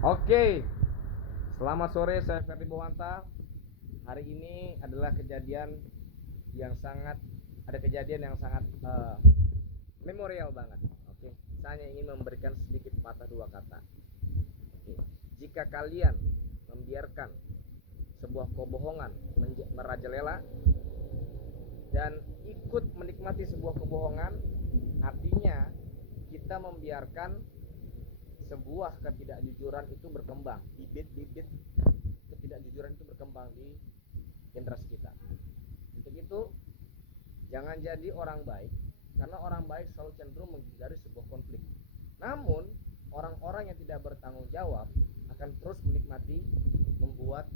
Oke, selamat sore, saya Ferdi Bowanta. Hari ini adalah yang sangat kejadian yang sangat memorial banget. Oke, saya ingin memberikan sedikit patah dua kata. Oke, jika kalian membiarkan sebuah kebohongan merajalela dan ikut menikmati sebuah kebohongan, artinya kita membiarkan sebuah ketidakjujuran itu berkembang, bibit-bibit ketidakjujuran itu berkembang di generasi kita. Untuk itu, jangan jadi orang baik, karena orang baik selalu cenderung menghindari sebuah konflik. Namun, orang-orang yang tidak bertanggung jawab akan terus menikmati membuat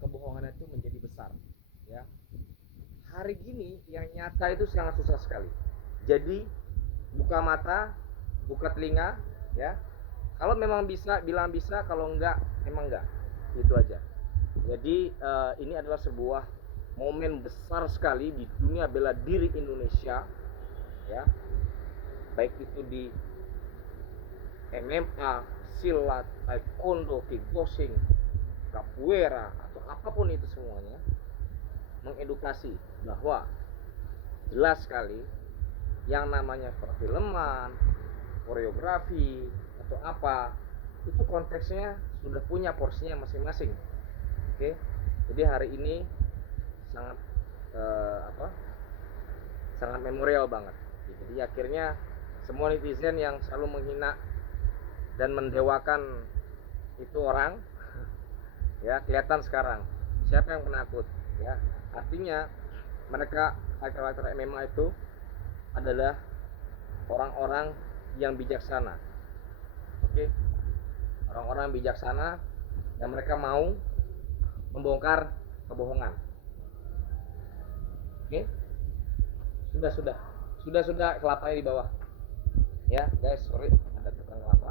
kebohongan itu menjadi besar. Ya, hari gini yang nyata itu sangat susah sekali. Jadi, buka mata, buka telinga, ya. Kalau memang bisa, bilang bisa. Kalau enggak, memang enggak. Itu aja. Jadi ini adalah sebuah momen besar sekali di dunia bela diri Indonesia, ya, baik itu di MMA, silat, taekwondo, kickboxing, capoeira, atau apapun itu semuanya, mengedukasi bahwa jelas sekali yang namanya perfilman, koreografi, atau apa, itu konteksnya sudah punya porsinya masing-masing. Oke, jadi hari ini sangat sangat memorial banget. Jadi akhirnya semua netizen yang selalu menghina dan mendewakan itu orang, ya, kelihatan sekarang siapa yang penakut, ya. Artinya mereka aktor-aktor MMA itu adalah orang-orang yang bijaksana. Oke, orang-orang bijaksana, dan mereka mau membongkar kebohongan. Oke, sudah kelapanya di bawah, ya guys. Sorry, ada tukang kelapa.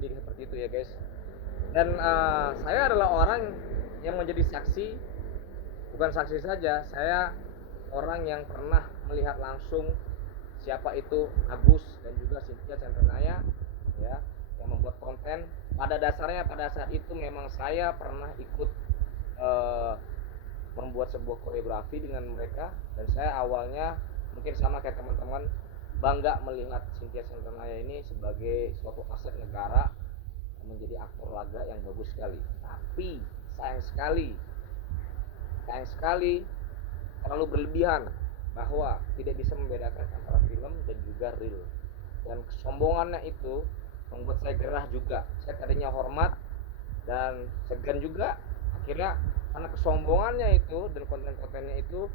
Jadi seperti itu ya guys. Dan saya adalah orang yang menjadi saksi. Bukan saksi saja, saya orang yang pernah melihat langsung siapa itu Agus dan juga Cynthia Chandranaya, ya, yang membuat konten. Pada dasarnya pada saat itu memang saya pernah ikut membuat sebuah koreografi dengan mereka, dan saya awalnya mungkin sama kayak teman-teman bangga melihat Cynthia Chandranaya ini sebagai suatu aset negara, menjadi aktor laga yang bagus sekali. Tapi sayang sekali terlalu berlebihan, bahwa tidak bisa membedakan antara film dan juga real. Dan kesombongannya itu membuat saya gerah juga. Saya tadinya hormat dan segan juga, akhirnya karena kesombongannya itu dan konten-kontennya itu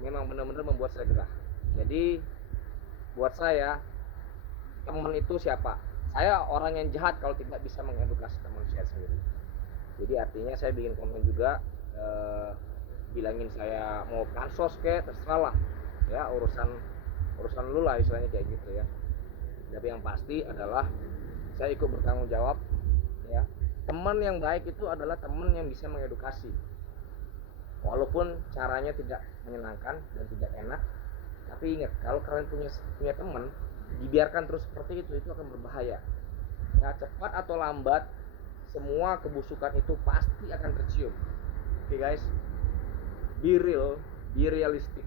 memang benar-benar membuat saya gerah. Jadi buat saya, teman itu siapa? Saya orang yang jahat kalau tidak bisa mengedukasi teman saya sendiri. Jadi artinya saya bikin konten juga, bilangin saya mau pansos kayak terserah lah, ya, urusan lu lah, istilahnya kayak gitu ya. Tapi yang pasti adalah saya ikut bertanggung jawab, ya. Teman yang baik itu adalah teman yang bisa mengedukasi, walaupun caranya tidak menyenangkan dan tidak enak. Tapi ingat, kalau kalian punya teman, dibiarkan terus seperti itu akan berbahaya. Ya, cepat atau lambat semua kebusukan itu pasti akan tercium. Oke guys, be real, be realistic.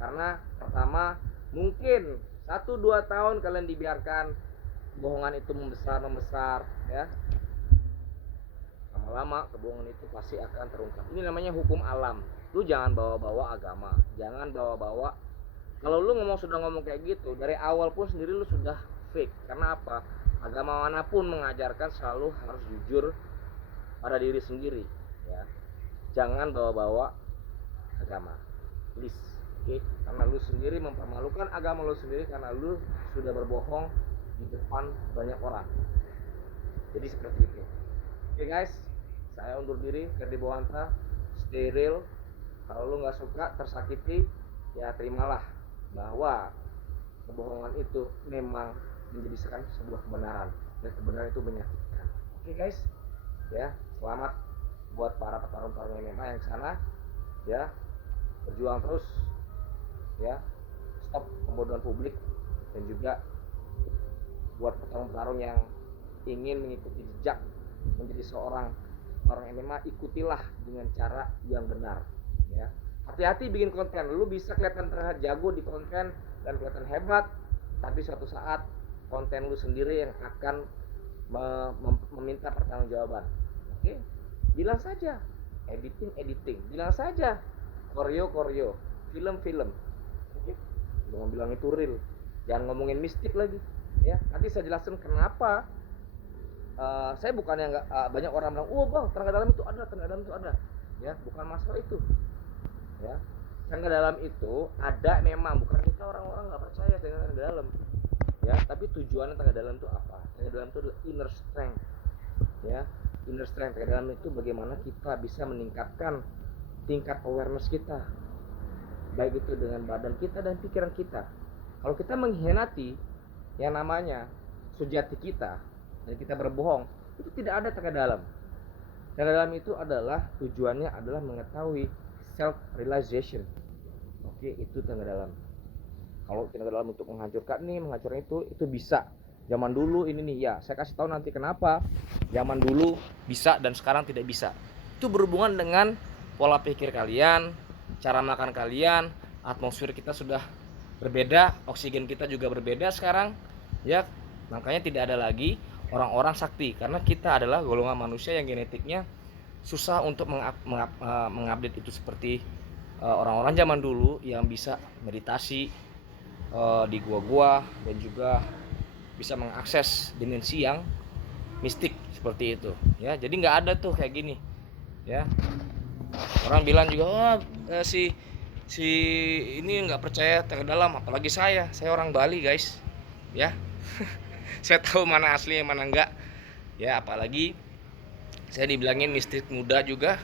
Karena pertama, mungkin 1-2 tahun kalian dibiarkan kebohongan itu membesar, ya, lama-lama kebohongan itu pasti akan terungkap. Ini namanya hukum alam. Lu jangan bawa-bawa agama, jangan bawa-bawa. Kalau lu sudah ngomong kayak gitu dari awal pun sendiri, lu sudah fake. Karena apa? Agama manapun mengajarkan selalu harus jujur pada diri sendiri, ya. Jangan bawa-bawa agama, please. Oke, karena lu sendiri mempermalukan agama lu sendiri karena lu sudah berbohong di depan banyak orang. Jadi seperti itu. Oke guys, saya undur diri. Ferdi Bowanta, stay real. Kalau lu nggak suka, tersakiti, ya terimalah bahwa kebohongan itu memang menjadi sebuah kebenaran, dan kebenaran itu menyakitkan. Oke guys, ya, selamat buat para petarung-petarung MMA yang sana, ya, berjuang terus, ya, stop pembodohan publik. Dan juga buat petarung-petarung yang ingin mengikuti jejak menjadi seorang MMA, ikutilah dengan cara yang benar, ya. Hati-hati bikin konten. Lu bisa kelihatan terlihat jago di konten dan kelihatan hebat, tapi suatu saat konten lu sendiri yang akan meminta pertanggungjawaban. Oke, bilang saja editing, bilang saja koreo, film. Oke, jangan bilang itu real, jangan ngomongin mistik lagi, ya. Nanti saya jelaskan kenapa. Saya bukannya nggak, banyak orang bilang, oh bang, tenaga dalam itu ada, ya. Bukan masalah itu, ya. Tenaga dalam itu ada memang, bukan kita orang-orang nggak percaya dengan tenaga dalam, ya. Tapi tujuannya tenaga dalam itu apa? Tenaga dalam itu adalah inner strength, ya. Inner strength, tenaga dalam itu bagaimana kita bisa meningkatkan tingkat awareness kita, baik itu dengan badan kita dan pikiran kita. Kalau kita mengkhianati yang namanya sujati kita dan kita berbohong, itu tidak ada tenaga dalam. Tenaga dalam itu adalah tujuannya adalah mengetahui self realization. Oke, itu tenaga dalam. Kalau tenaga dalam untuk menghancurkan itu bisa. Zaman dulu ini nih, ya saya kasih tahu nanti kenapa zaman dulu bisa dan sekarang tidak bisa. Itu berhubungan dengan pola pikir kalian, cara makan kalian, atmosfer kita sudah berbeda, oksigen kita juga berbeda sekarang, ya. Makanya tidak ada lagi orang-orang sakti, karena kita adalah golongan manusia yang genetiknya susah untuk mengupdate itu seperti orang-orang zaman dulu yang bisa meditasi di gua-gua dan juga bisa mengakses dimensi yang mistik seperti itu, ya. Jadi nggak ada tuh kayak gini, ya. Orang bilang juga, si ini nggak percaya tenaga dalam, apalagi saya orang Bali guys, ya. Saya tahu mana asli mana enggak, ya. Apalagi saya dibilangin mistik muda juga.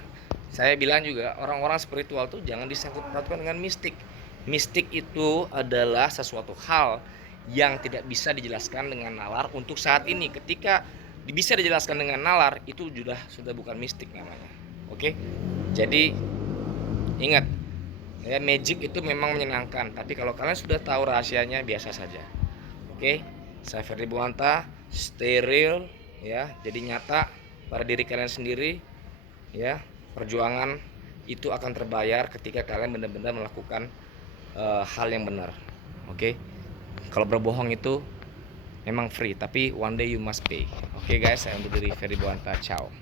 Saya bilang juga orang-orang spiritual tuh jangan disangkut pautkan dengan mistik. Mistik itu adalah sesuatu hal yang tidak bisa dijelaskan dengan nalar untuk saat ini. Ketika bisa dijelaskan dengan nalar, itu sudah bukan mistik namanya. Oke, jadi ingat, ya, magic itu memang menyenangkan, tapi kalau kalian sudah tahu rahasianya, biasa saja. Oke, saya Ferdi Buwanta, stay real, ya. Jadi nyata pada diri kalian sendiri, ya. Perjuangan itu akan terbayar ketika kalian benar-benar melakukan hal yang benar. Oke, kalau berbohong itu memang free, tapi one day you must pay. Oke guys, saya undur diri, Ferdi Buwanta, ciao.